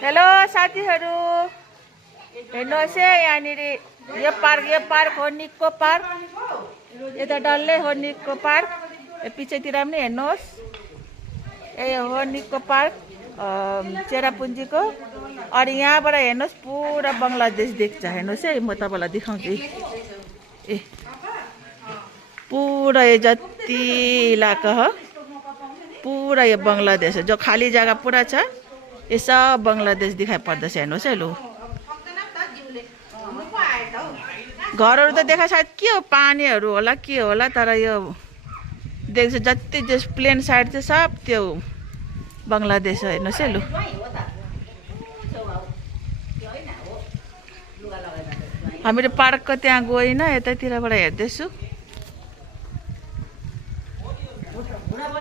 Hello साथीहरू, हेर्नुहोस् है यहाँनिर यो पार्क हो निक्को पार्क। यता डल्लै हो निक्को पार्क। पछितिर पनि हेर्नुहोस्, ए हो निक्को पार्क चेरापुन्जीको। अनि यहाँबाट हेर्नुहोस् पुरा बङ्गलादेश देख्छ। हेर्नुहोस् है, म तपाईँलाई देखाउँछु। ए पुरा यो जति इलाका हो पुरा यो बङ्गलादेश हो। जो खाली जग्गा पुरा छ यो सब बङ्गलादेश दिखाइ पर्दछ। हेर्नुहोस् है, लु घरहरू त देखा सायद के हो, पानीहरू होला के होला, तर यो देख्छ जति जस प्लेन साइड चाहिँ सब त्यो बङ्गलादेश हो। हेर्नुहोस् है, लु हामीहरू पार्कको त्यहाँ गएन, यतैतिरबाट हेर्दैछु।